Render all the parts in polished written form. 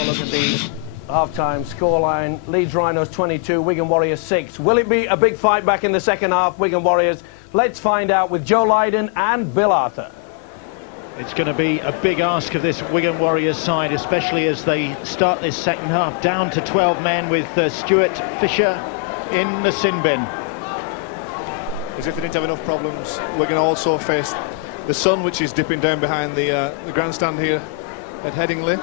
have a look at the half-time scoreline. Leeds Rhinos 22, Wigan Warriors 6. Will it be a big fight back in the second half, Wigan Warriors? Let's find out with Joe Lydon and Bill Arthur. It's going to be a big ask of this Wigan Warriors side, especially as they start this second half down to 12 men with Stuart Fisher in the sin bin. As if they didn't have enough problems, Wigan also faced the sun, which is dipping down behind the grandstand here at Headingley.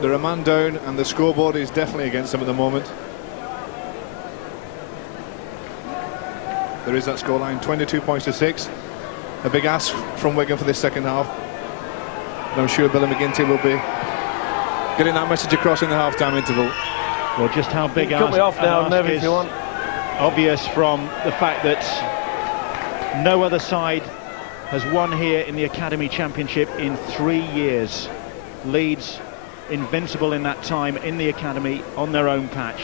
They're a man down, and the scoreboard is definitely against them at the moment. There is that scoreline, 22 points to 6. A big ask from Wigan for this second half. And I'm sure Billy McGinty will be getting that message across in the half-time interval. Well, just how big cut me off now, Nev, if you want. Obvious from the fact that no other side has won here in the Academy Championship in 3 years. Leeds invincible in that time in the Academy on their own patch.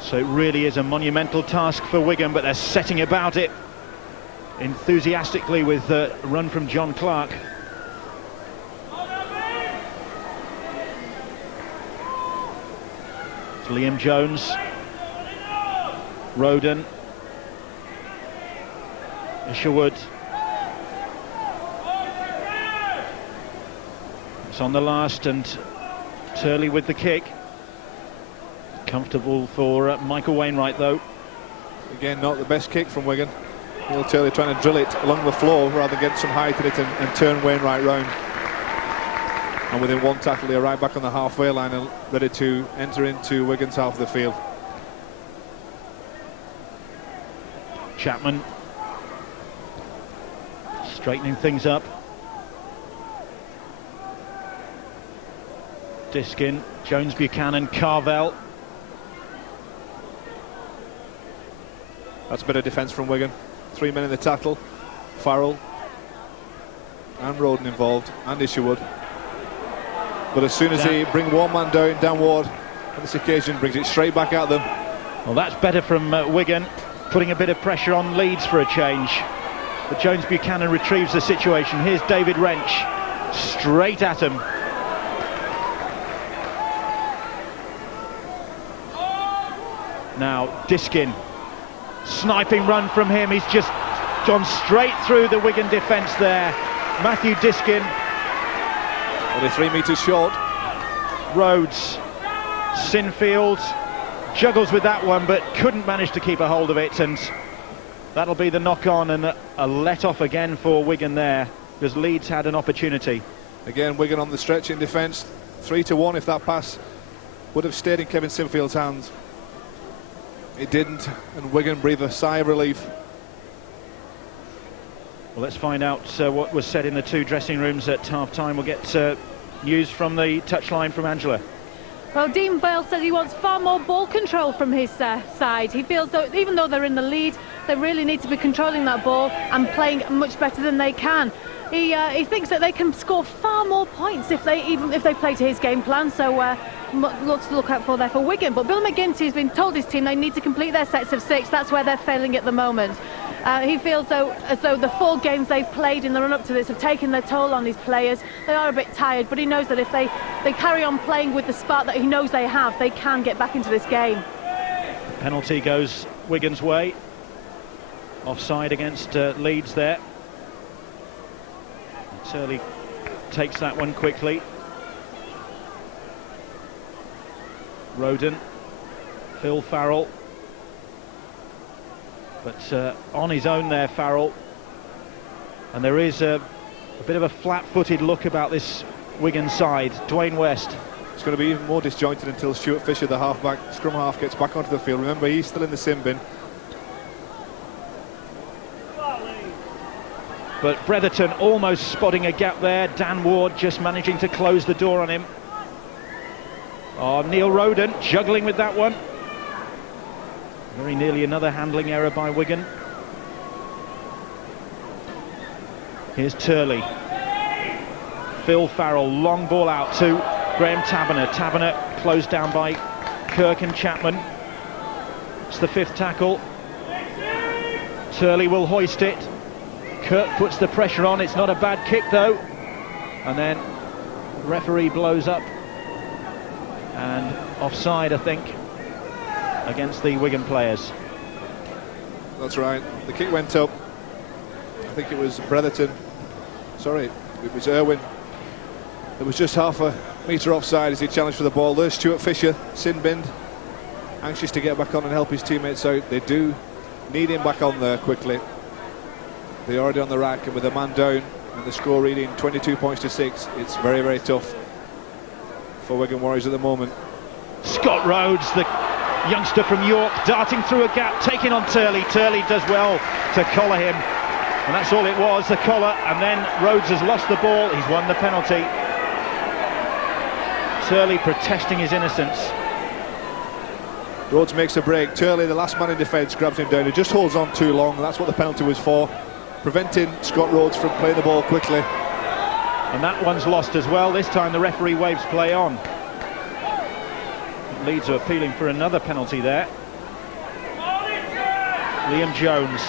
So it really is a monumental task for Wigan, but they're setting about it enthusiastically with a run from John Clark. It's Liam Jones, Roden, Isherwood. It's on the last, and Turley with the kick. Comfortable for Michael Wainwright, though. Again, not the best kick from Wigan. Neil Turley trying to drill it along the floor rather than get some height in it and turn Wainwright round. And within one tackle, they're right back on the halfway line and ready to enter into Wigan's half of the field. Chapman straightening things up. Diskin, Jones, Buchanan, Carvel. That's a bit of defence from Wigan. 3 men in the tackle. Farrell and Roden involved, and Isherwood. But as soon as they bring one man downward on this occasion, brings it straight back at them. Well, that's better from Wigan, putting a bit of pressure on Leeds for a change. But Jones Buchanan retrieves the situation. Here's David Wrench, straight at him. Now Diskin, sniping run from him. He's just gone straight through the Wigan defence there. Matthew Diskin. Only 3 metres short. Rhodes, Sinfield juggles with that one, but couldn't manage to keep a hold of it, and that'll be the knock-on and a let-off again for Wigan there, because Leeds had an opportunity. Again, Wigan on the stretch in defence. 3-1 if that pass would have stayed in Kevin Sinfield's hands. It didn't, and Wigan breathe a sigh of relief. Well, let's find out what was said in the 2 dressing rooms at half-time. We'll get news from the touchline from Angela. Well, Dean Bale says he wants far more ball control from his side. He feels that even though they're in the lead, they really need to be controlling that ball and playing much better than they can. He thinks that they can score far more points if they play to his game plan. So lots to look out for there for Wigan. But Bill McGinty has been told his team they need to complete their sets of 6. That's where they're failing at the moment. He feels as though the 4 games they've played in the run-up to this have taken their toll on his players. They are a bit tired, but he knows that if they carry on playing with the spark that he knows they have, they can get back into this game. Penalty goes Wigan's way. Offside against Leeds there. Turley takes that one quickly. Roden, Phil Farrell. But on his own there, Farrell. And there is a bit of a flat-footed look about this Wigan side. Dwayne West. It's going to be even more disjointed until Stuart Fisher, the half-back, scrum half, gets back onto the field. Remember, he's still in the sin bin. But Bretherton almost spotting a gap there. Dan Ward just managing to close the door on him. Oh, Neil Roden juggling with that one. Very nearly another handling error by Wigan. Here's Turley. Phil Farrell, long ball out to Graham Taberner. Taberner closed down by Kirk and Chapman. It's the 5th tackle. Turley will hoist it. Kirk puts the pressure on. It's not a bad kick though. And then the referee blows up and offside, I think, against the Wigan players. That's right. The kick went up. I think it was Bretherton. Sorry, it was Irwin. It was just half a metre offside as he challenged for the ball. There's Stuart Fisher, Sinbind, anxious to get back on and help his teammates out. They do need him back on there quickly. They're already on the rack, and with a man down and the score reading 22 points to 6, it's very, very tough for Wigan Warriors at the moment. Scott Rhodes, the youngster from York, darting through a gap, taking on Turley. Turley does well to collar him, and that's all it was, the collar, and then Rhodes has lost the ball. He's won the penalty. Turley protesting his innocence. Rhodes makes a break. Turley, the last man in defence, grabs him down. He just holds on too long. That's what the penalty was for, preventing Scott Rhodes from playing the ball quickly. And that one's lost as well. This time the referee waves play on. Leeds are appealing for another penalty there. Liam Jones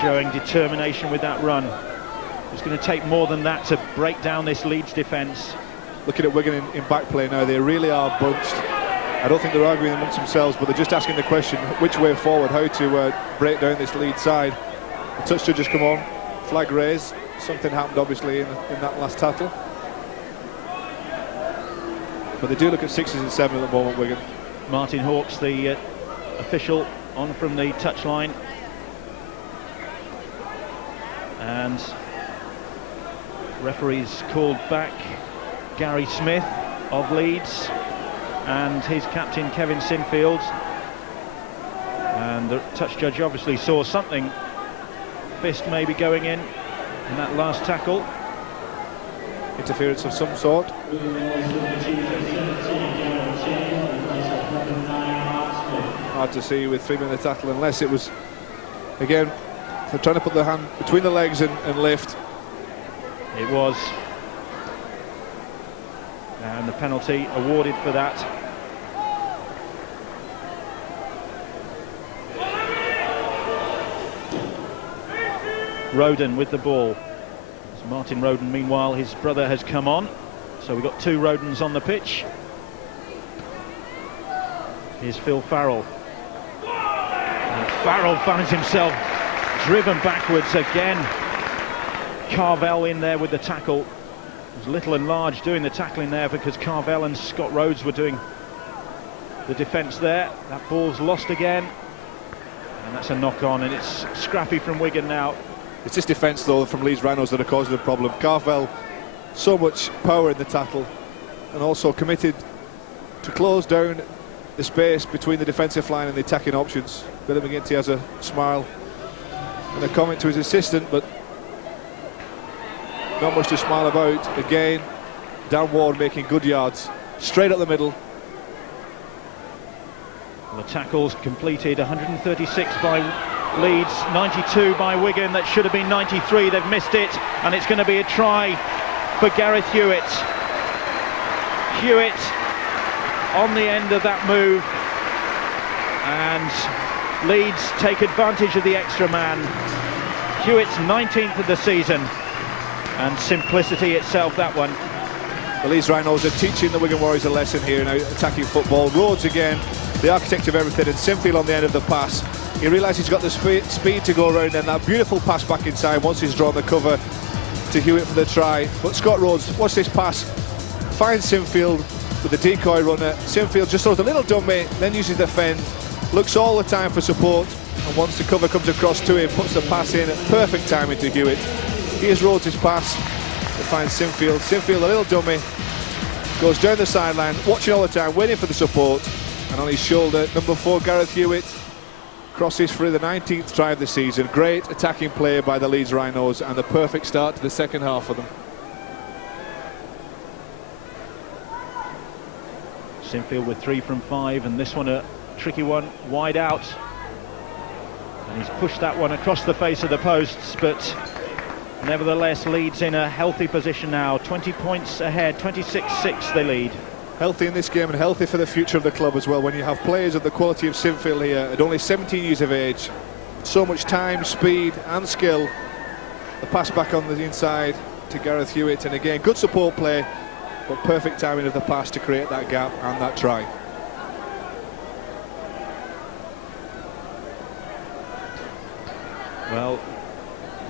showing determination with that run. It's going to take more than that to break down this Leeds defence. Looking at Wigan in back play now, they really are bunched. I don't think they're arguing amongst themselves, but they're just asking the question, which way forward, how to break down this Leeds side. The touch judge has come on, flag raised. Something happened obviously in that last tackle. But they do look at 6s and 7s at the moment, Wigan. Martin Hawkes, the official, on from the touchline. And referees called back Gary Smith of Leeds and his captain Kevin Sinfield. And the touch judge obviously saw something, fist maybe going in that last tackle. Interference of some sort. Hard to see with 3 men in the tackle, unless it was, again, for trying to put the hand between the legs and lift. It was. And the penalty awarded for that. Roden with the ball. It's Martin Roden, meanwhile, his brother has come on. So we've got 2 Rodens on the pitch. Here's Phil Farrell. And Farrell finds himself driven backwards again. Carvel in there with the tackle. It was Little and Large doing the tackling there, because Carvel and Scott Rhodes were doing the defence there. That ball's lost again, and that's a knock-on, and it's scrappy from Wigan now. It's this defence, though, from Leeds Rhinos that are causing the problem. Carvel, so much power in the tackle, and also committed to close down the space between the defensive line and the attacking options. Billy McGinty has a smile and a comment to his assistant, but not much to smile about. Again, Dan Ward making good yards, straight up the middle. The tackles completed, 136 by Leeds, 92 by Wigan. That should have been 93. They've missed it, and it's going to be a try for Gareth Hewitt. Hewitt on the end of that move, and Leeds take advantage of the extra man. Hewitt's 19th of the season, and simplicity itself, that one. The Leeds Rhinos are teaching the Wigan Warriors a lesson here in attacking football. Rhodes again, the architect of everything, and Sinfield on the end of the pass. He realised he's got the speed to go around, and that beautiful pass back inside once he's drawn the cover to Hewitt for the try. But Scott Rhodes, watch this pass, finds Sinfield with the decoy runner. Sinfield just throws a little dummy, then uses the fend, looks all the time for support, and once the cover comes across to him, puts the pass in at perfect timing to Hewitt. Here's Rhodes' pass to find Sinfield. Sinfield, a little dummy, goes down the sideline, watching all the time, waiting for the support, and on his shoulder, number 4, Gareth Hewitt, crosses through the 19th try of the season. Great attacking play by the Leeds Rhinos, and the perfect start to the second half for them. Sinfield with 3 from 5, and this one a tricky one, wide out. And he's pushed that one across the face of the posts, but nevertheless Leeds in a healthy position now, 20 points ahead, 26-6 they lead. Healthy in this game, and healthy for the future of the club as well, when you have players of the quality of Sinfield here at only 17 years of age. So much time, speed and skill. The pass back on the inside to Gareth Hewitt, and again good support play but perfect timing of the pass to create that gap and that try. Well,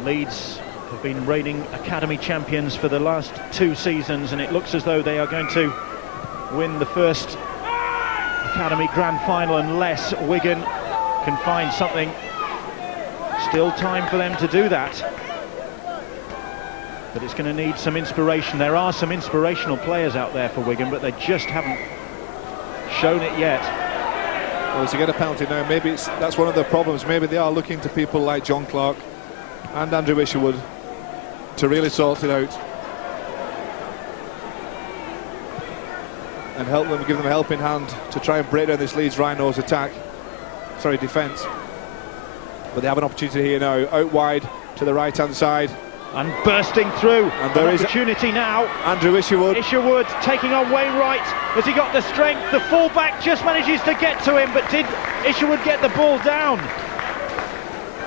Leeds have been reigning academy champions for the last 2 seasons, and it looks as though they are going to win the first academy grand final unless Wigan can find something. Still time for them to do that, but it's going to need some inspiration. There are some inspirational players out there for Wigan, but they just haven't shown it yet. Well, to get a penalty now, maybe that's one of the problems. Maybe they are looking to people like John Clark and Andrew Isherwood to really sort it out and help them, give them a helping hand to try and break down this Leeds Rhinos defence. But they have an opportunity here now, out wide to the right-hand side. And bursting through, and there is opportunity now. Andrew Isherwood. Isherwood taking on Wainwright. Has he got the strength? The fullback just manages to get to him, but did Isherwood get the ball down?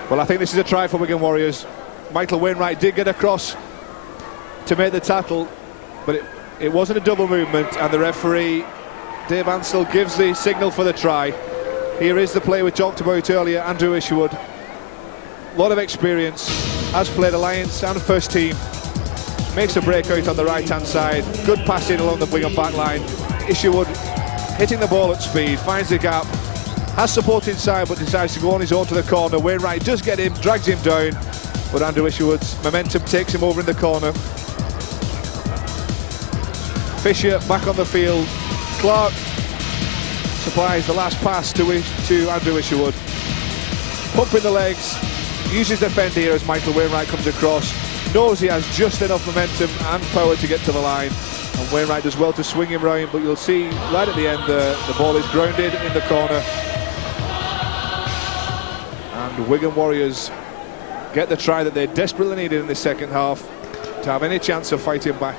Well, I think this is a try for Wigan Warriors. Michael Wainwright did get across to make the tackle, but it wasn't a double movement, and the referee, Dave Ansell, gives the signal for the try. Here is the play we talked about earlier, Andrew Isherwood. A lot of experience, has played Alliance and first team, makes a breakout on the right-hand side, good passing along the Wigan back line. Isherwood hitting the ball at speed, finds the gap, has support inside but decides to go on his own to the corner. Wainwright does get him, drags him down, but Andrew Isherwood's momentum takes him over in the corner. Fisher back on the field, Clark supplies the last pass to Andrew Isherwood, pumping the legs, uses the fend here as Michael Wainwright comes across, knows he has just enough momentum and power to get to the line, and Wainwright does well to swing him round, but you'll see right at the end the ball is grounded in the corner, and Wigan Warriors get the try that they desperately needed in the second half to have any chance of fighting back.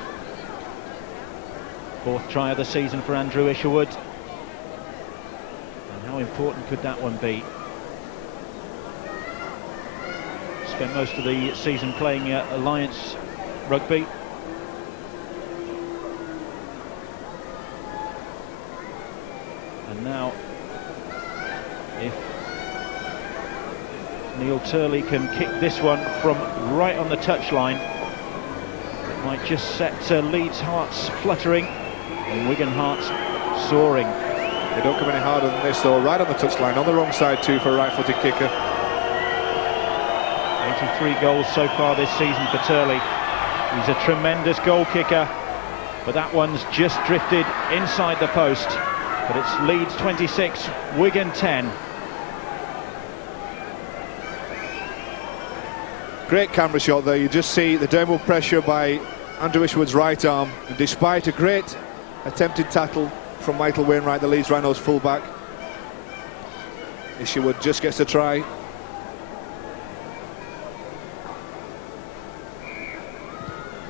4th try of the season for Andrew Isherwood, and how important could that one be? Spent most of the season playing Alliance rugby. And now, if Neil Turley can kick this one from right on the touchline, it might just set Leeds' hearts fluttering and Wigan hearts soaring. They don't come any harder than this though, right on the touchline, on the wrong side too for a right-footed kicker. 83 goals so far this season for Turley. He's a tremendous goal kicker, but that one's just drifted inside the post. But it's Leeds 26, Wigan 10. Great camera shot there, you just see the downward pressure by Andrew Isherwood's right arm, and despite a great attempted tackle from Michael Wainwright, the Leeds Rhinos fullback, Isherwood just gets a try.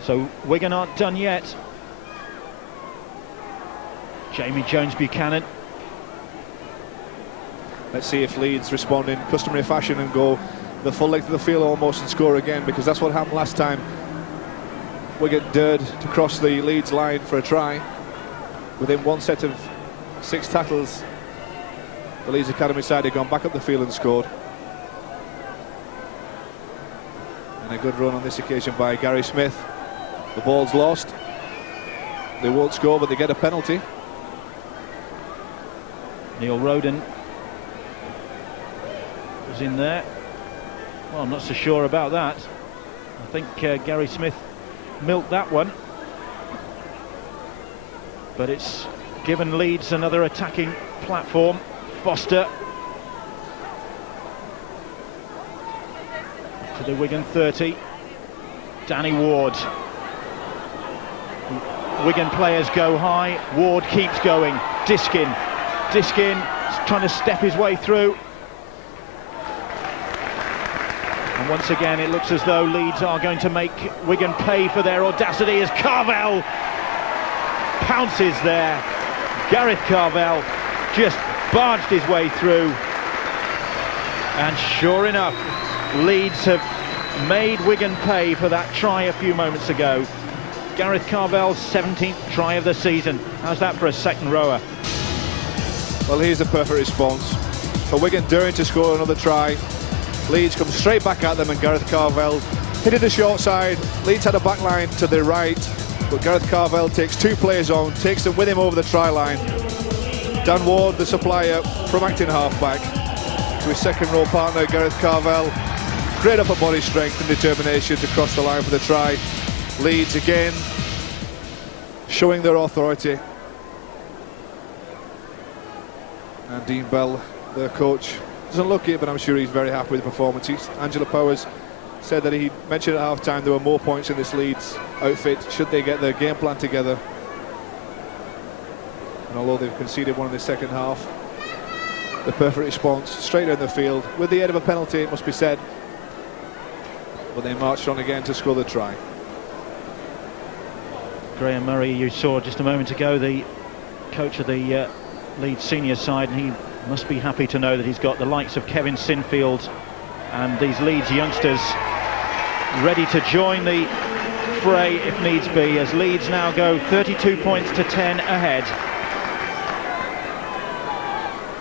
So Wigan aren't done yet. Jamie Jones-Buchanan. Let's see if Leeds respond in customary fashion and go the full length of the field almost and score again, because that's what happened last time. Wigan dared to cross the Leeds line for a try. Within one set of 6 tackles, the Leeds Academy side had gone back up the field and scored. And a good run on this occasion by Gary Smith. The ball's lost. They won't score, but they get a penalty. Neil Roden was in there. Well, I'm not so sure about that. I think Gary Smith milked that one. But it's given Leeds another attacking platform. Foster to the Wigan 30. Danny Ward. Wigan players go high. Ward keeps going. Diskin trying to step his way through. And once again, it looks as though Leeds are going to make Wigan pay for their audacity as Carvel pounces there. Gareth Carvel just barged his way through. And sure enough, Leeds have made Wigan pay for that try a few moments ago. Gareth Carvell's 17th try of the season. How's that for a second rower? Well, here's the perfect response. For Wigan daring to score another try. Leeds come straight back at them, and Gareth Carvell hit it the short side. Leeds had a back line to the right, but Gareth Carvell takes 2 players on, takes them with him over the try line. Dan Ward, the supplier from acting half-back, to his second row partner, Gareth Carvell. Great upper body strength and determination to cross the line for the try. Leeds again showing their authority. And Dean Bell, their coach, doesn't look it, but I'm sure he's very happy with the performance. Angela Powers said that he mentioned at half-time there were more points in this Leeds outfit should they get their game plan together. And although they've conceded one in the second half, the perfect response, straight down the field, with the aid of a penalty, it must be said. But they marched on again to score the try. Graham Murray, you saw just a moment ago, the coach of the Leeds senior side, and he must be happy to know that he's got the likes of Kevin Sinfield and these Leeds youngsters ready to join the fray if needs be, as Leeds now go 32 points to 10 ahead.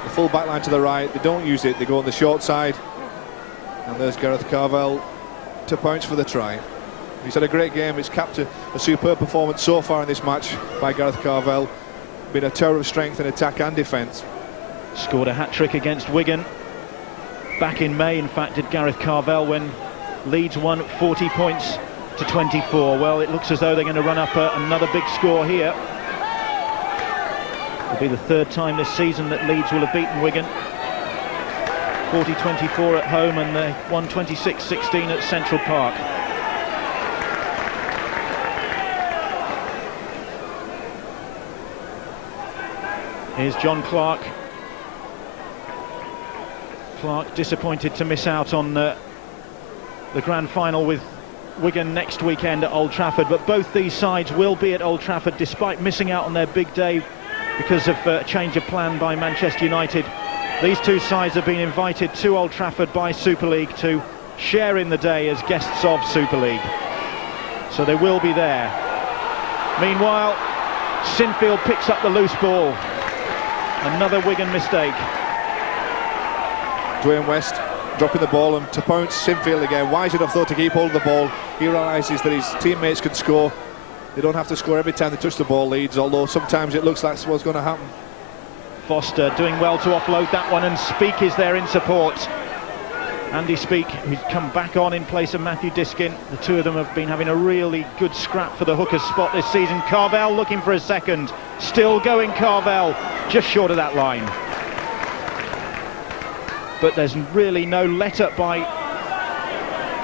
The full back line to the right, they don't use it, they go on the short side. And there's Gareth Carvell to pounce for the try. He's had a great game, it's capped a superb performance so far in this match by Gareth Carvell. Been a tower of strength in attack and defence. Scored a hat-trick against Wigan back in May, in fact, did Gareth Carvell, when Leeds won 40 points to 24. Well, it looks as though they're going to run up another big score here. It'll be the 3rd time this season that Leeds will have beaten Wigan. 40-24 at home, and they won 26-16 at Central Park. Here's John Clark. Clark disappointed to miss out on the grand final with Wigan next weekend at Old Trafford, but both these sides will be at Old Trafford despite missing out on their big day because of a change of plan by Manchester United. These two sides have been invited to Old Trafford by Super League to share in the day as guests of Super League, so they will be there. Meanwhile, Sinfield picks up the loose ball. Another Wigan mistake. Dwayne West dropping the ball, and to pounce Sinfield again. Wise enough though to keep hold of the ball. He realises that his teammates can score. They don't have to score every time they touch the ball, Leeds, although sometimes it looks like that's what's going to happen. Foster doing well to offload that one, and Speak is there in support. Andy Speak, who's come back on in place of Matthew Diskin. The two of them have been having a really good scrap for the hooker's spot this season. Carvell looking for a second. Still going Carvell, just short of that line. But there's really no let-up by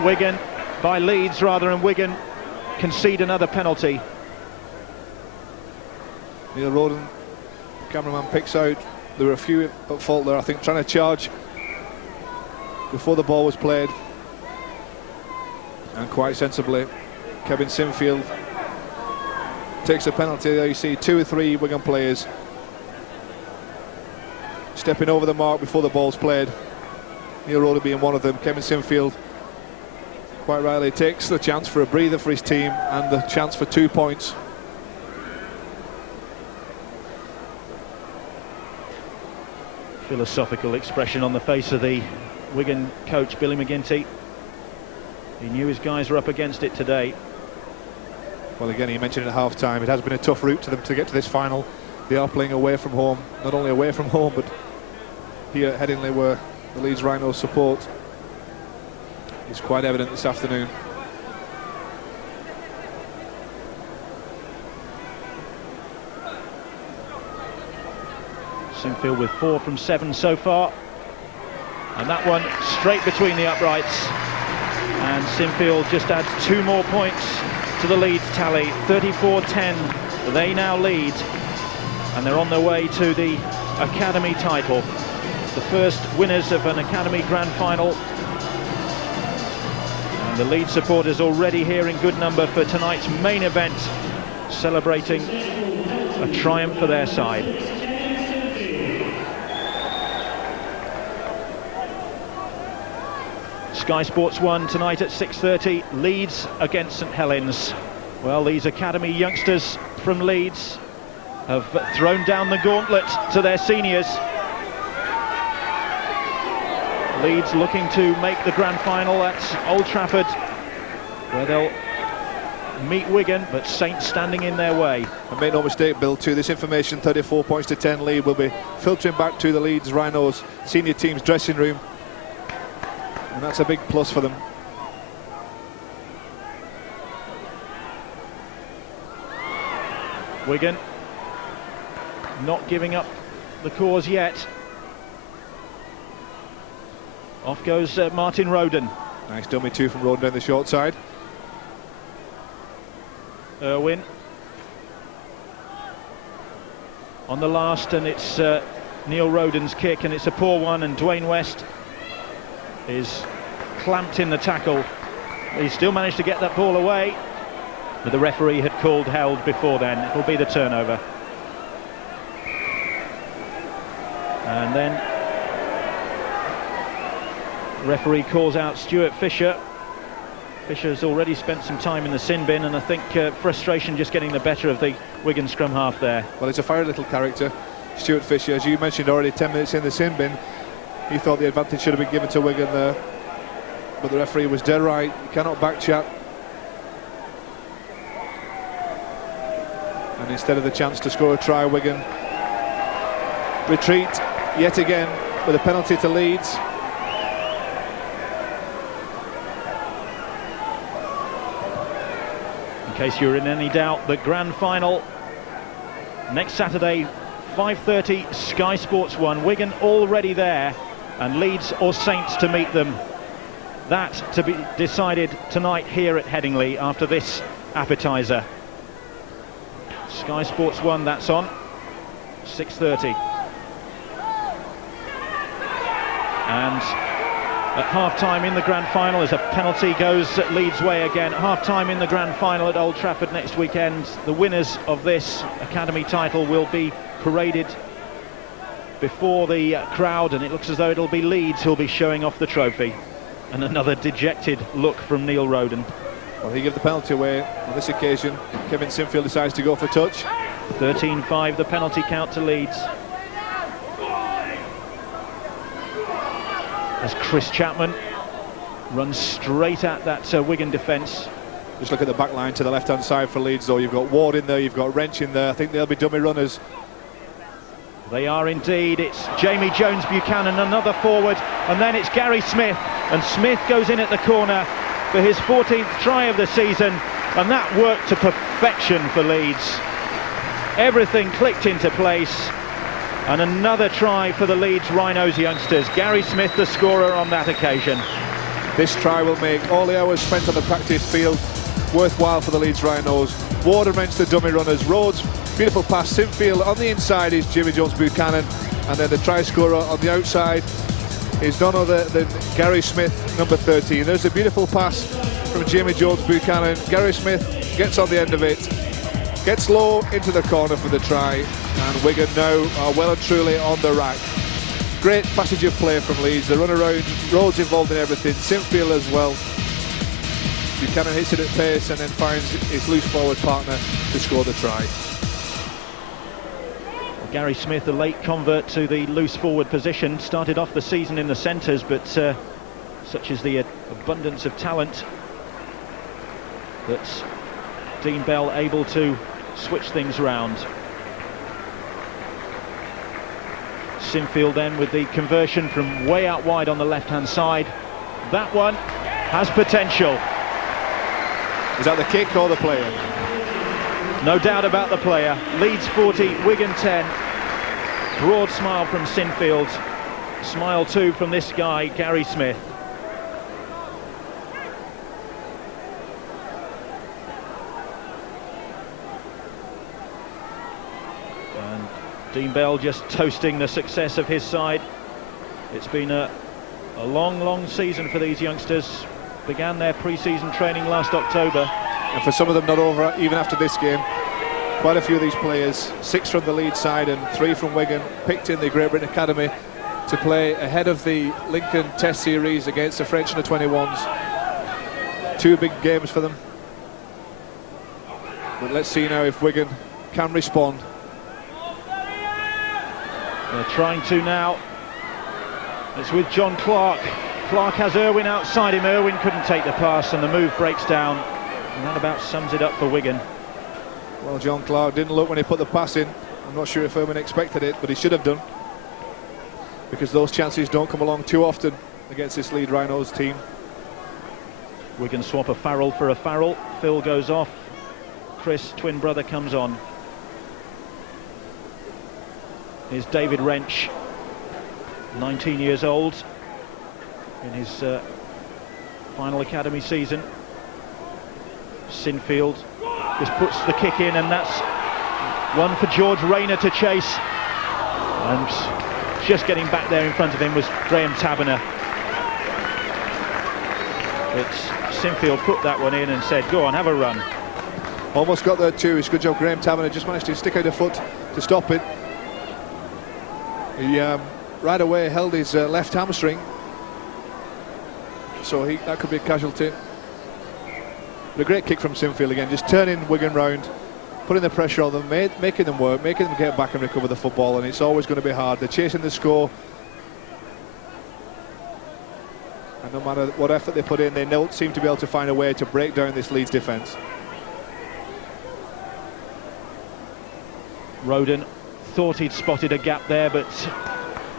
Wigan, by Leeds rather, and Wigan concede another penalty. Neil Roden, cameraman, picks out. There were a few at fault there, I think, trying to charge before the ball was played. And quite sensibly, Kevin Sinfield takes a penalty. There you see 2 or 3 Wigan players stepping over the mark before the ball's played. Neil Roden being one of them. Kevin Sinfield, quite rightly, takes the chance for a breather for his team and the chance for 2 points. Philosophical expression on the face of the Wigan coach, Billy McGinty. He knew his guys were up against it today. Well, again, he mentioned at half-time, it has been a tough route to them to get to this final. They are playing away from home, not only away from home, but here at Headingley, where the Leeds Rhinos support is quite evident this afternoon. Sinfield with 4 from 7 so far, and that one straight between the uprights, and Sinfield just adds 2 more points to the Leeds tally. 34-10, they now lead, and they're on their way to the Academy title, the first winners of an Academy Grand Final. And the Leeds supporters already here in good number for tonight's main event, celebrating a triumph for their side. Sky Sports 1 tonight at 6:30, Leeds against St Helens. Well, these academy youngsters from Leeds have thrown down the gauntlet to their seniors. Leeds looking to make the grand final at Old Trafford, where they'll meet Wigan, but Saints standing in their way. And make no mistake, Bill, too, this information, 34 points to 10 lead, will be filtering back to the Leeds Rhinos senior team's dressing room, and that's a big plus for them. Wigan not giving up the cause yet. Off goes Martin Roden. Nice dummy too from Roden down the short side. Irwin on the last, and it's Neil Roden's kick, and it's a poor one, and Dwayne West is clamped in the tackle. He still managed to get that ball away, but the referee had called held before then. It will be the turnover. And then the referee calls out Stuart Fisher. Fisher's already spent some time in the sin bin, and I think frustration just getting the better of the Wigan scrum half there. Well, it's a fiery little character, Stuart Fisher. As you mentioned already, 10 minutes in the sin bin, he thought the advantage should have been given to Wigan there, but the referee was dead right. You cannot back chat. And instead of the chance to score a try, Wigan retreat yet again with a penalty to Leeds. In case you're in any doubt, the grand final next Saturday, 5:30, Sky Sports 1. Wigan already there, and Leeds or Saints to meet them. That to be decided tonight here at Headingley after this appetizer. Sky Sports 1, that's on 6:30. And at half-time in the grand final, as a penalty goes Leeds' way again. At half-time in the grand final at Old Trafford next weekend, the winners of this academy title will be paraded before the crowd, and it looks as though it'll be Leeds who'll be showing off the trophy. And another dejected look from Neil Roden. Well, he gave the penalty away on this occasion. Kevin Sinfield decides to go for touch. 13-5 the penalty count to Leeds. As Chris Chapman runs straight at that Wigan defence. Just look at the back line to the left-hand side for Leeds, though. You've got Ward in there, you've got Wrench in there. I think they'll be dummy runners. They are indeed. It's Jamie Jones-Buchanan, another forward, and then it's Gary Smith. And Smith goes in at the corner for his 14th try of the season, and that worked to perfection for Leeds. Everything clicked into place, and another try for the Leeds Rhinos youngsters. Gary Smith the scorer on that occasion. This try will make all the hours spent on the practice field worthwhile for the Leeds Rhinos. Ward and Wrench the dummy runners. Rhodes, beautiful pass. Sinfield on the inside is Jamie Jones-Buchanan, and then the try scorer on the outside is none other than Gary Smith, number 13. There's a beautiful pass from Jamie Jones-Buchanan. Gary Smith gets on the end of it, gets low into the corner for the try, and Wigan now are well and truly on the rack. Great passage of play from Leeds. The run around, Rhodes involved in everything, Sinfield as well. Buchanan hits it at pace and then finds his loose forward partner to score the try. Gary Smith, a late convert to the loose forward position, started off the season in the centres, but such is the abundance of talent that Dean Bell able to switch things round. Sinfield then with the conversion from way out wide on the left-hand side. That one has potential. Is that the kick or the player? No doubt about the player. Leeds 40, Wigan 10. Broad smile from Sinfield. Smile too from this guy, Gary Smith. And Dean Bell just toasting the success of his side. It's been a long season for these youngsters. Began their pre-season training last October. And for some of them not over even after this game. Quite a few of these players, 6 from the Leeds side and 3 from Wigan, picked in the Great Britain Academy to play ahead of the Lincoln Test Series against the French under-21s. 2 big games for them. But let's see now if Wigan can respond. They're trying to now. It's with John Clark. Clark has Irwin outside him. Irwin couldn't take the pass and the move breaks down. And that about sums it up for Wigan. Well, John Clark didn't look when he put the pass in. I'm not sure if Irwin expected it, but he should have done, because those chances don't come along too often against this Leeds Rhinos team. Wigan swap a Farrell for a Farrell. Phil goes off. Chris, twin brother, comes on. Here's David Wrench, 19 years old, in his final academy season. Sinfield just puts the kick in, and that's one for George Rayner to chase. And just getting back there in front of him was Graham Taberner. But Sinfield put that one in and said, go on, have a run. Almost got there too. It's good job. Graham Taberner just managed to stick out a foot to stop it. He right away held his left hamstring, so that could be a casualty. But a great kick from Sinfield again, just turning Wigan round, putting the pressure on them, making them work, making them get back and recover the football, and it's always going to be hard. They're chasing the score, and no matter what effort they put in, they don't seem to be able to find a way to break down this Leeds defence. Roden thought he'd spotted a gap there, but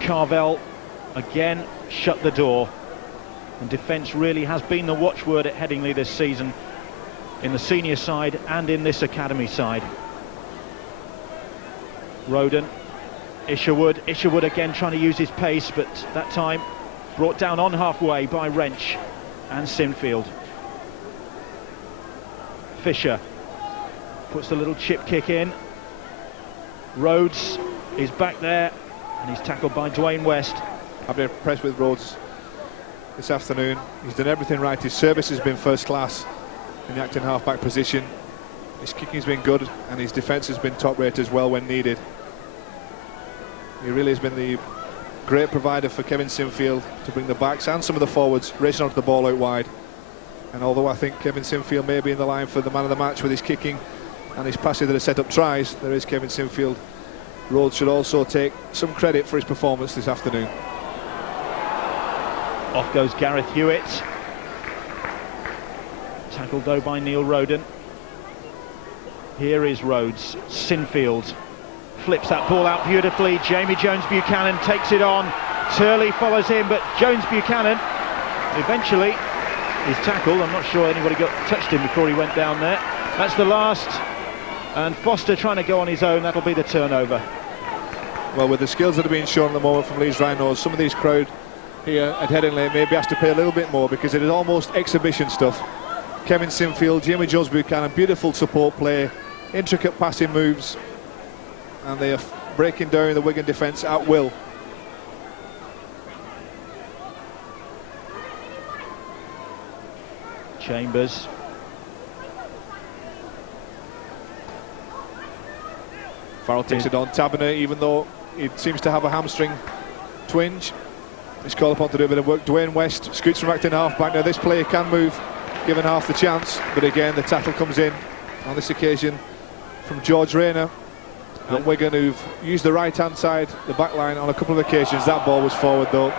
Carvel again shut the door. And defence really has been the watchword at Headingley this season, in the senior side and in this academy side. Roden, Isherwood again trying to use his pace, but that time brought down on halfway by Wrench and Sinfield. Fisher puts the little chip kick in. Rhodes is back there, and he's tackled by Dwayne West. I've been impressed with Rhodes this afternoon. He's done everything right. His service has been first class in the acting half-back position. His kicking's been good, and his defence has been top-rate as well when needed. He really has been the great provider for Kevin Sinfield to bring the backs and some of the forwards racing onto the ball out wide. And although I think Kevin Sinfield may be in the line for the man of the match with his kicking and his passing that has set up tries, there is Kevin Sinfield. Rhodes should also take some credit for his performance this afternoon. Off goes Gareth Hewitt. Tackled though by Neil Roden. Here is Rhodes. Sinfield flips that ball out beautifully. Jamie Jones-Buchanan takes it on. Turley follows him, but Jones-Buchanan eventually is tackled. I'm not sure anybody touched him before he went down there. That's the last, and Foster trying to go on his own. That'll be the turnover. Well, with the skills that are being shown at the moment from Leeds Rhinos, some of these crowd here at Headingley maybe has to pay a little bit more, because it is almost exhibition stuff. Kevin Sinfield, Jamie Jones-Buchanan, beautiful support play, intricate passing moves, and they are breaking down the Wigan defence at will. Chambers. Farrell takes it on. Taberner, even though he seems to have a hamstring twinge, he's called upon to do a bit of work. Dwayne West scoots from acting half-back. Now this player can move, given half the chance, but again the tackle comes in on this occasion from George Rayner. And Wigan, who've used the right-hand side, the back line, on a couple of occasions. That ball was forward though.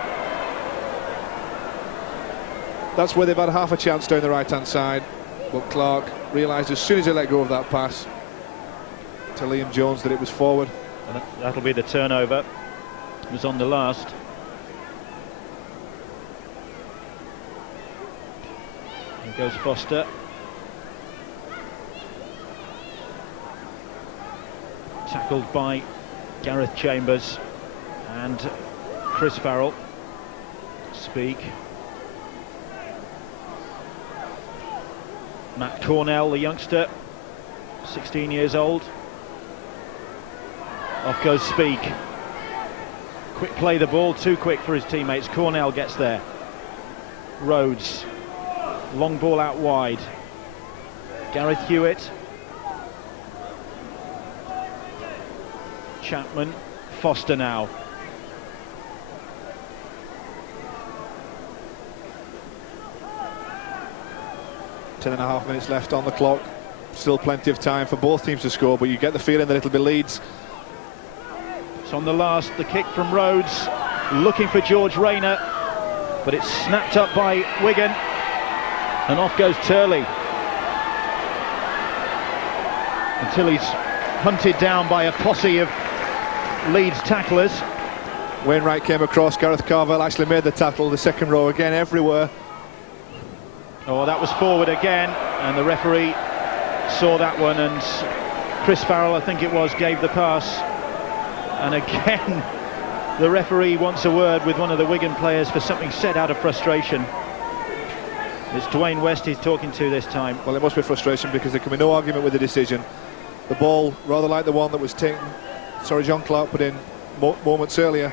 That's where they've had half a chance down the right-hand side, but Clark realised as soon as he let go of that pass to Liam Jones that it was forward. And that'll be the turnover. It was on the last. Here goes Foster. Tackled by Gareth Chambers and Chris Farrell. Speak. Matt Cornell, the youngster, 16 years old. Off goes Speak. Quick play the ball, too quick for his teammates. Cornell gets there. Rhodes. Long ball out wide. Gareth Hewitt. Chapman. Foster now. Ten and a half minutes left on the clock. still plenty of time for both teams to score, but you get the feeling that it'll be Leeds. It's on the last, the kick from Rhodes, looking for George Rayner, but it's snapped up by Wigan, and off goes Turley. Until he's hunted down by a posse of Leeds tacklers. Wainwright came across, Gareth Carvell actually made the tackle, the second row again everywhere. Oh, that was forward again, and the referee saw that one, and Chris Farrell, I think it was, gave the pass. And again, the referee wants a word with one of the Wigan players for something said out of frustration. It's Dwayne West he's talking to this time. Well, it must be frustration because there can be no argument with the decision. The ball, rather like the one that was taken, John Clark put in moments earlier,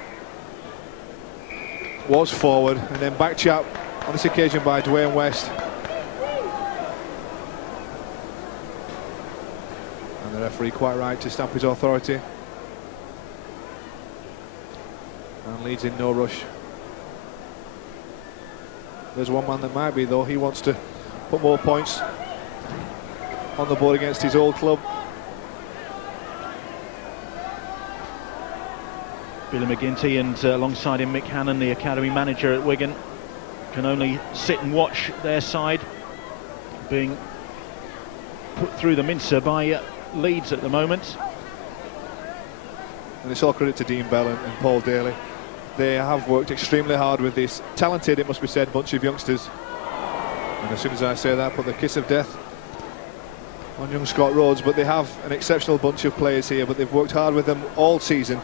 was forward, and then back chap on this occasion by Dwayne West. And the referee quite right to stamp his authority. And Leeds in no rush. There's one man that might be, though. He wants to put more points on the board against his old club. Billy McGinty, and alongside him Mick Hannon, the academy manager at Wigan, can only sit and watch their side being put through the mincer by Leeds at the moment. And it's all credit to Dean Bell and Paul Daly. They have worked extremely hard with this talented, it must be said, bunch of youngsters. And as soon as I say that, put the kiss of death on young Scott Rhodes. But they have an exceptional bunch of players here, but they've worked hard with them all season.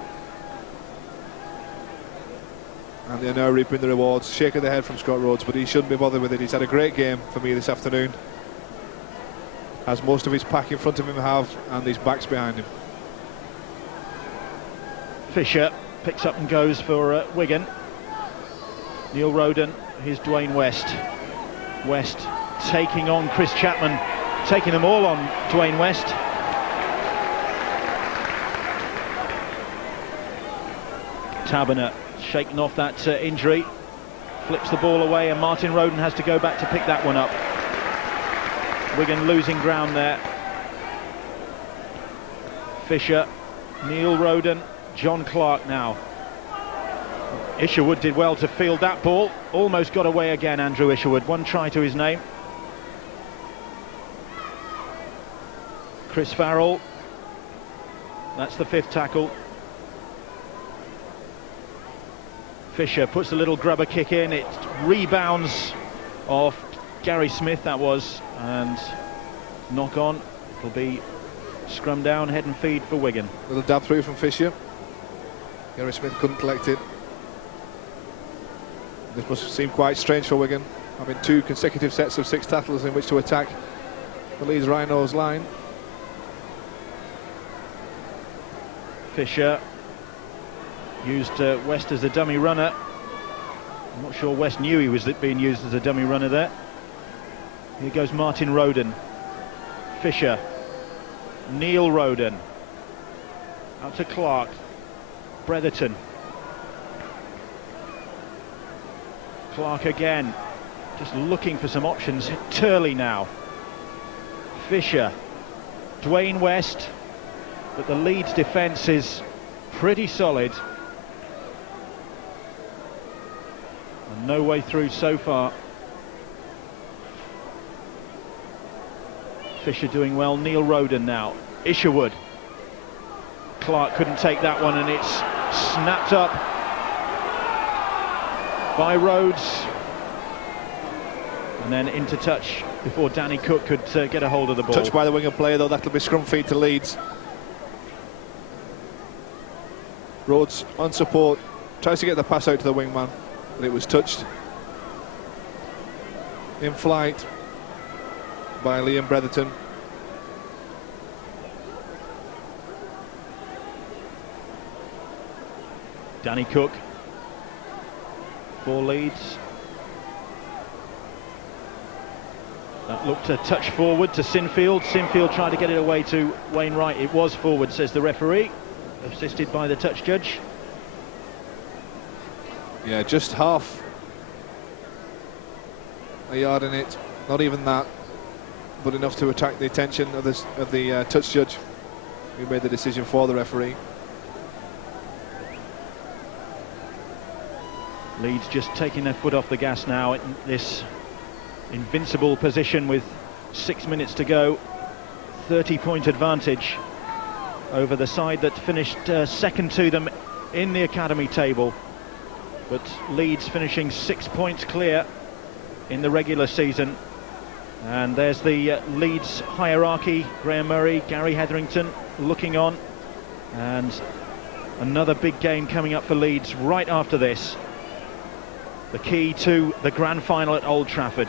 And they're now reaping the rewards. Shake of the head from Scott Rhodes, but he shouldn't be bothered with it. He's had a great game for me this afternoon, as most of his pack in front of him have, and his backs behind him. Fisher picks up and goes for Wigan. Neil Roden, here's Dwayne West. West taking on Chris Chapman, taking them all on Dwayne West. Taberner shaking off that injury, flips the ball away, and Martin Roden has to go back to pick that one up. Wigan losing ground there. Fisher, Neil Roden, John Clark now. Isherwood did well to field that ball, almost got away again, Andrew Isherwood, one try to his name. Chris Farrell, that's the fifth tackle. Fisher puts a little grubber kick in, it rebounds off Gary Smith, that was, and knock on. It'll be scrum down, head and feed for Wigan. Little dab through from Fisher. Gary Smith couldn't collect it. This must seem quite strange for Wigan, having two consecutive sets of 6 tackles in which to attack the Leeds Rhinos line. Fisher used West as a dummy runner. I'm not sure West knew he was being used as a dummy runner there. Here goes Martin Roden. Fisher, Neil Roden, out to Clark, Bretherton. Clark again, just looking for some options. Turley now. Fisher, Dwayne West, but the Leeds defence is pretty solid. And no way through so far. Fisher doing well. Neil Roden now. Isherwood. Clark couldn't take that one, and it's snapped up by Rhodes. And then into touch before Danny Cook could get a hold of the ball. Touched by the Wigan player, though. That'll be scrum feed to Leeds. Rhodes on support, tries to get the pass out to the wingman, but it was touched in flight by Liam Bretherton. Danny Cook for Leeds. That looked a touch forward to Sinfield. Sinfield tried to get it away to Wainwright. It was forward, says the referee, assisted by the touch judge. Yeah, just half a yard in it, not even that. but enough to attract the attention of the touch judge, who made the decision for the referee. Leeds just taking their foot off the gas now in this invincible position with 6 minutes to go. 30-point advantage over the side that finished second to them in the academy table, but Leeds finishing 6 points clear in the regular season. And there's the Leeds hierarchy: Graham Murray, Gary Hetherington looking on, and another big game coming up for Leeds right after this, the key to the grand final at Old Trafford.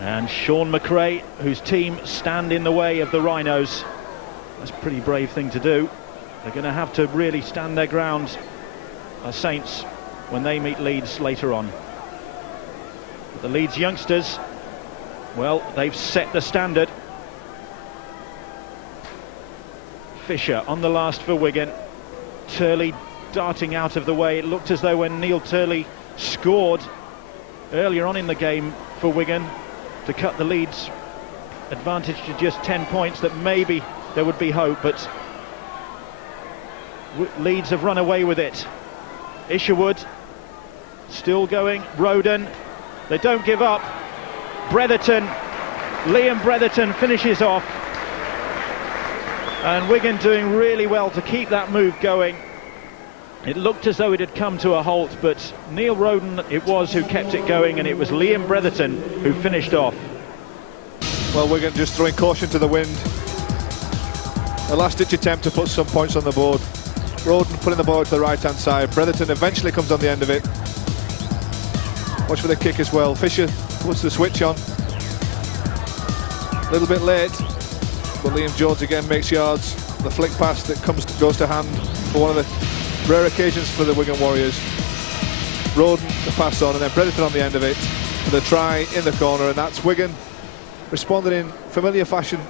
And Sean McRae, whose team stand in the way of the Rhinos. That's a pretty brave thing to do. They're going to have to really stand their ground, Saints, when they meet Leeds later on. But the Leeds youngsters, well, they've set the standard. Fisher on the last for Wigan. Turley darting out of the way. It looked as though when Neil Turley scored earlier on in the game for Wigan to cut the Leeds advantage to just 10 points, that maybe there would be hope, but Leeds have run away with it. Isherwood still going. Roden, they don't give up. Bretherton, Liam Bretherton finishes off, and Wigan doing really well to keep that move going. It looked as though it had come to a halt, but Neil Roden it was who kept it going, and it was Liam Bretherton who finished off. Well, Wigan just throwing caution to the wind. A last-ditch attempt to put some points on the board. Roden putting the ball to the right-hand side. Bretherton eventually comes on the end of it. Watch for the kick as well. Fisher puts the switch on. A little bit late, but Liam Jones again makes yards. The flick pass that goes to hand for one of the rare occasions for the Wigan Warriors. Roden the pass on, and then Bretherton on the end of it for the try in the corner, and that's Wigan responded in familiar fashion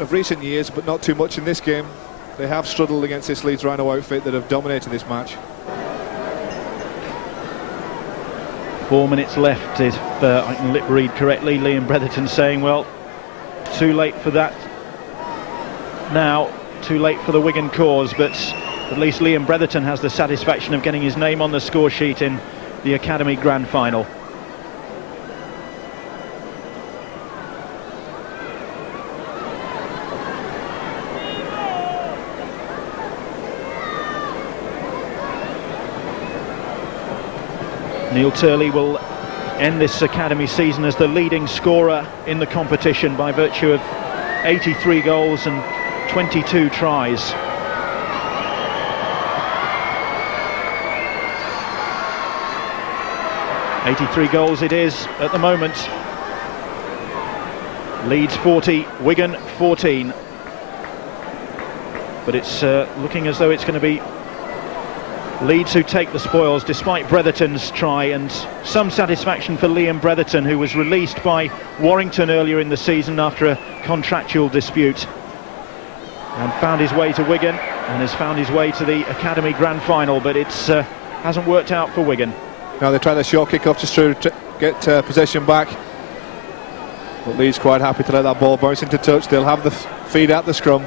of recent years, but not too much in this game. They have struggled against this Leeds Rhino outfit that have dominated this match. 4 minutes left, if I can lip read correctly. Liam Bretherton saying, well, too late for that now, too late for the Wigan cause, but at least Liam Bretherton has the satisfaction of getting his name on the score sheet in the Academy Grand Final. Neil Turley will end this academy season as the leading scorer in the competition by virtue of 83 goals and 22 tries. "83 goals it is at the moment. Leeds 40, Wigan 14. But it's looking as though it's going to be Leeds who take the spoils, despite Bretherton's try, and some satisfaction for Liam Bretherton, who was released by Warrington earlier in the season after a contractual dispute, and found his way to Wigan and has found his way to the Academy Grand Final, but it hasn't worked out for Wigan. Now they try the short kick-off just to get possession back, but Leeds quite happy to let that ball bounce into touch. They'll have the feed at the scrum.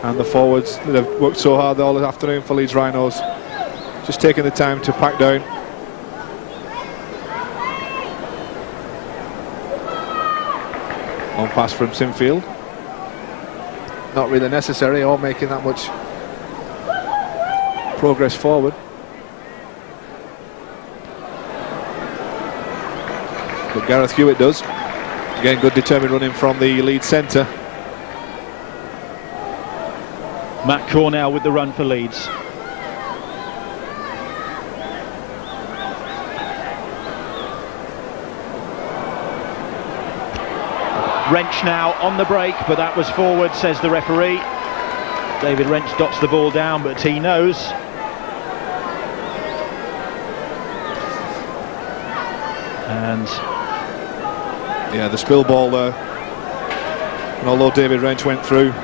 And the forwards that have worked so hard all afternoon for Leeds Rhinos, just taking the time to pack down. Long pass from Sinfield. Not really necessary or making that much progress forward. But Gareth Hewitt does. Again, good determined running from the Leeds centre. Matt Cornell with the run for Leeds. Wrench now on the break, but that was forward, says the referee. David Wrench dots the ball down, but he knows. And yeah, the spill ball there. And although David Wrench went through,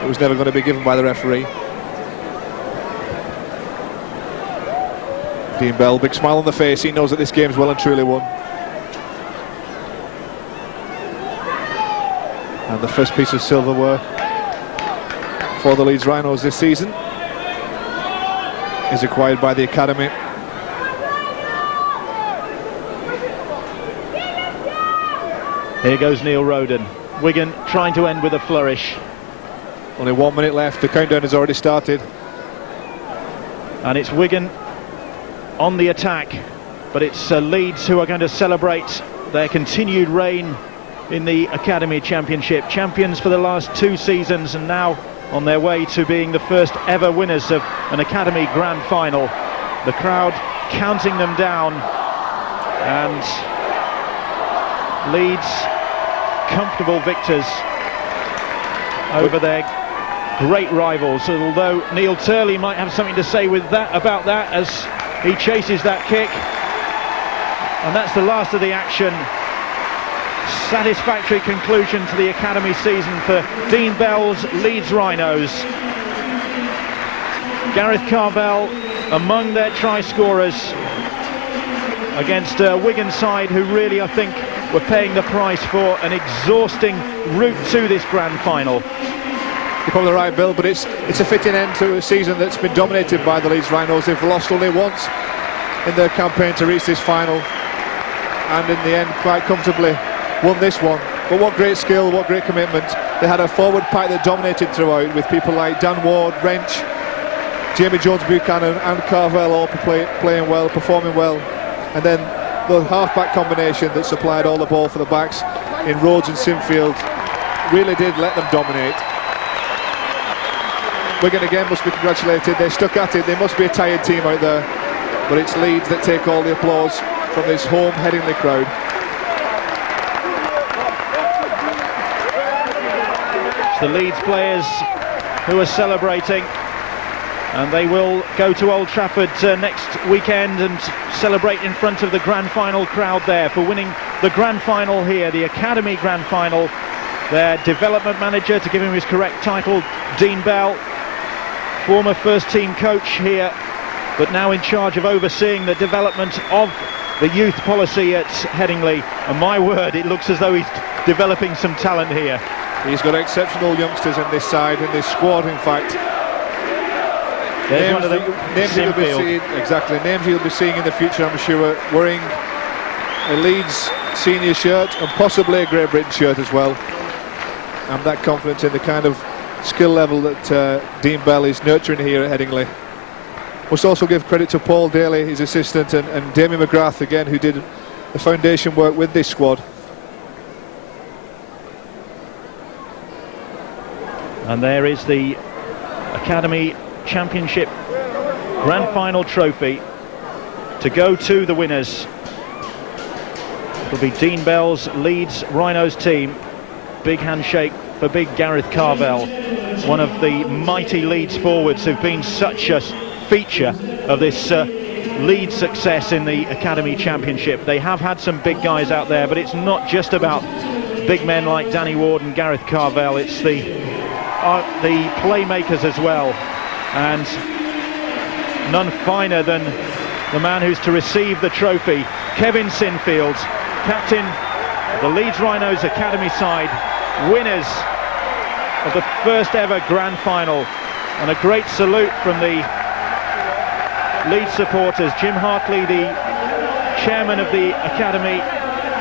it was never going to be given by the referee. Dean Bell, big smile on the face. He knows that this game's well and truly won. And the first piece of silverware for the Leeds Rhinos this season is acquired by the academy. Here goes Neil Roden. Wigan trying to end with a flourish. Only 1 minute left, the countdown has already started. And it's Wigan on the attack, but it's Leeds who are going to celebrate their continued reign in the Academy Championship. Champions for the last 2 seasons, and now on their way to being the first ever winners of an Academy Grand Final. The crowd counting them down, and Leeds comfortable victors over their great rivals. Although Neil Turley might have something to say about that as he chases that kick. And that's the last of the action. Satisfactory conclusion to the Academy season for Dean Bell's Leeds Rhinos. Gareth Carvell among their try scorers against a Wigan side who really, I think, were paying the price for an exhausting route to this grand final. You're probably right, Bill, but it's a fitting end to a season that's been dominated by the Leeds Rhinos. They've lost only once in their campaign to reach this final, and in the end quite comfortably won this one. But what great skill, what great commitment. They had a forward pack that dominated throughout, with people like Dan Ward, Wrench, Jamie Jones-Buchanan and Carvell all playing well, performing well. And then the half-back combination that supplied all the ball for the backs in Rhodes and Sinfield really did let them dominate. Wigan again must be congratulated. They stuck at it. They must be a tired team out there, but it's Leeds that take all the applause from this home Headingley crowd. It's the Leeds players who are celebrating, and they will go to Old Trafford next weekend and celebrate in front of the grand final crowd there for winning the grand final here, the Academy Grand Final. Their development manager, to give him his correct title, Dean Bell, former first team coach here, but now in charge of overseeing the development of the youth policy at Headingley. And my word, it looks as though he's developing some talent here. He's got exceptional youngsters in this side, in this squad, in fact. There's one of them, names you'll be seeing, exactly, names you'll be seeing in the future, I'm sure, wearing a Leeds senior shirt and possibly a Great Britain shirt as well. I'm that confident in the kind of skill level that Dean Bell is nurturing here at Headingley. Must also give credit to Paul Daly, his assistant, and Damien McGrath again, who did the foundation work with this squad. And there is the Academy Championship Grand Final trophy to go to the winners. It'll be Dean Bell's Leeds Rhinos team. Big handshake for big Gareth Carvell, one of the mighty Leeds forwards who've been such a feature of this Leeds success in the Academy Championship. They have had some big guys out there, but it's not just about big men like Danny Ward and Gareth Carvell. It's the playmakers as well, and none finer than the man who's to receive the trophy, Kevin Sinfield, captain of the Leeds Rhinos Academy side, winners of the first ever grand final. And a great salute from the Leeds supporters. Jim Hartley, the chairman of the Academy,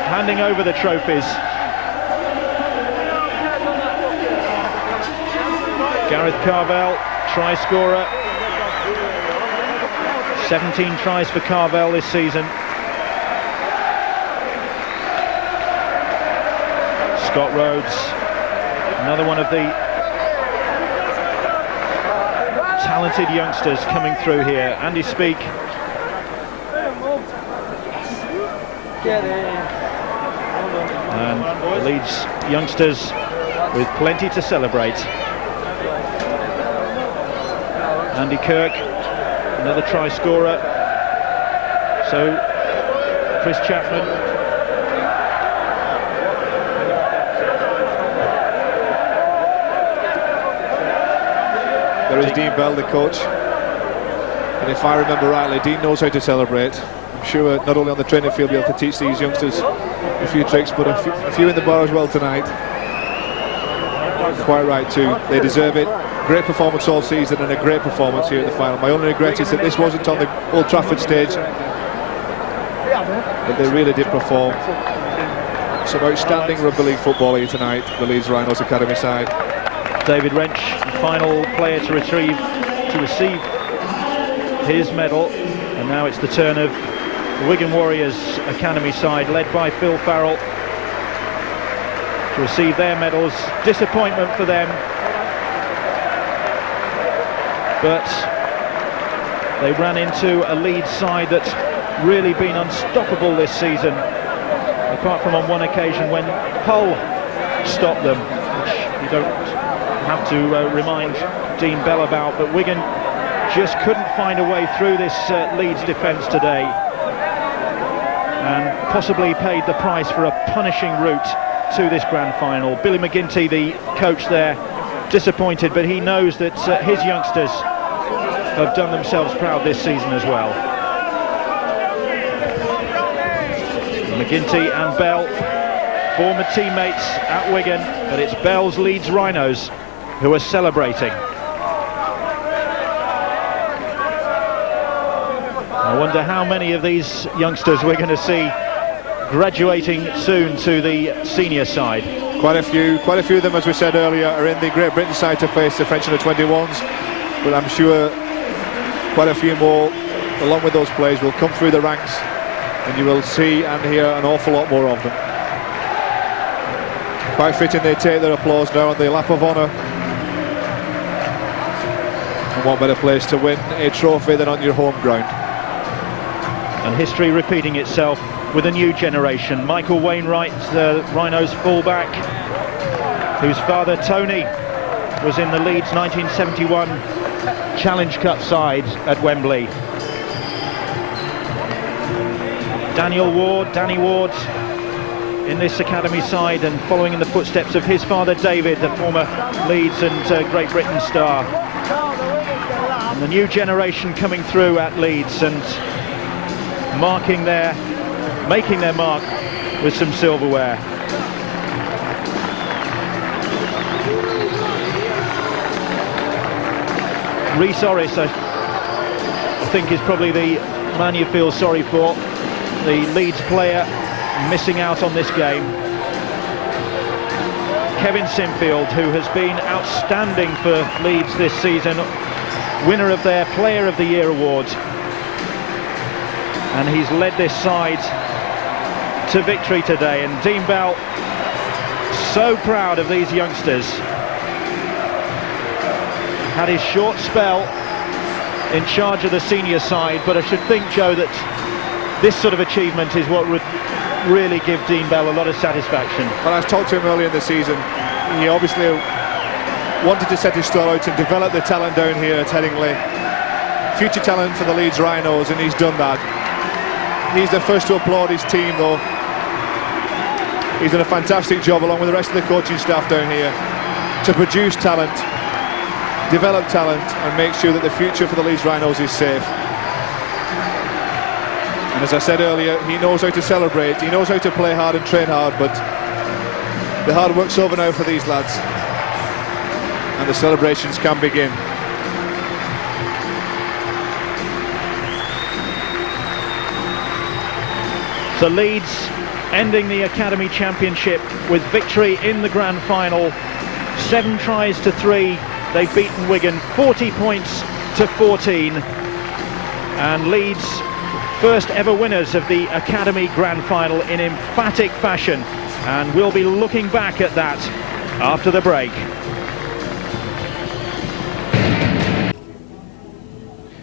handing over the trophies. Gareth Carvell, try scorer. 17 tries for Carvell this season. Scott Rhodes, another one of the talented youngsters coming through here. Andy Speake. And Leeds youngsters with plenty to celebrate. Andy Kirk, another try scorer. So Chris Chapman. There is Dean Bell, the coach, and if I remember rightly, Dean knows how to celebrate. I'm sure not only on the training field, he'll be able to teach these youngsters a few tricks, but a few in the bar as well tonight. Quite right too. They deserve it. Great performance all season and a great performance here at the final. My only regret is that this wasn't on the Old Trafford stage, but they really did perform. Some outstanding rugby league football here tonight, the Leeds Rhinos Academy side. David Wrench, the final player to receive his medal, and now it's the turn of the Wigan Warriors Academy side, led by Phil Farrell, to receive their medals. Disappointment for them, but they ran into a Leeds side that's really been unstoppable this season, apart from on one occasion when Hull stopped them, which you don't have to remind Dean Bell about. But Wigan just couldn't find a way through this Leeds defence today, and possibly paid the price for a punishing route to this grand final. Billy McGinty, the coach there, disappointed, but he knows that his youngsters have done themselves proud this season as well. McGinty and Bell, former teammates at Wigan, but it's Bell's Leeds Rhinos who are celebrating. I wonder how many of these youngsters we're going to see graduating soon to the senior side. Quite a few of them, as we said earlier, are in the Great Britain side to face the French under-21s, but I'm sure quite a few more, along with those players, will come through the ranks, and you will see and hear an awful lot more of them. Quite fitting they take their applause now on the lap of honour. And what better place to win a trophy than on your home ground. And history repeating itself with a new generation. Michael Wainwright, the Rhinos fullback, whose father Tony was in the Leeds 1971 Challenge Cup side at Wembley. Danny Ward in this academy side, and following in the footsteps of his father David, the former Leeds and Great Britain star. And the new generation coming through at Leeds and making their mark with some silverware. Rhys Orris, I think, is probably the man you feel sorry for, the Leeds player missing out on this game. Kevin Sinfield, who has been outstanding for Leeds this season, winner of their Player of the Year award, and he's led this side to victory today. And Dean Bell, so proud of these youngsters. Had his short spell in charge of the senior side, but I should think, Joe, that this sort of achievement is what would really give Dean Bell a lot of satisfaction. Well, I talked to him earlier in the season. He obviously wanted to set his stall out and develop the talent down here at Headingley. Future talent for the Leeds Rhinos, and he's done that. He's the first to applaud his team, though. He's done a fantastic job, along with the rest of the coaching staff down here, to produce talent, develop talent, and make sure that the future for the Leeds Rhinos is safe. And as I said earlier, he knows how to celebrate, he knows how to play hard and train hard, but the hard work's over now for these lads, and the celebrations can begin. So Leeds ending the Academy Championship with victory in the grand final. 7 tries to 3. They've beaten Wigan 40 points to 14. And Leeds, first ever winners of the Academy Grand Final in emphatic fashion. And we'll be looking back at that after the break.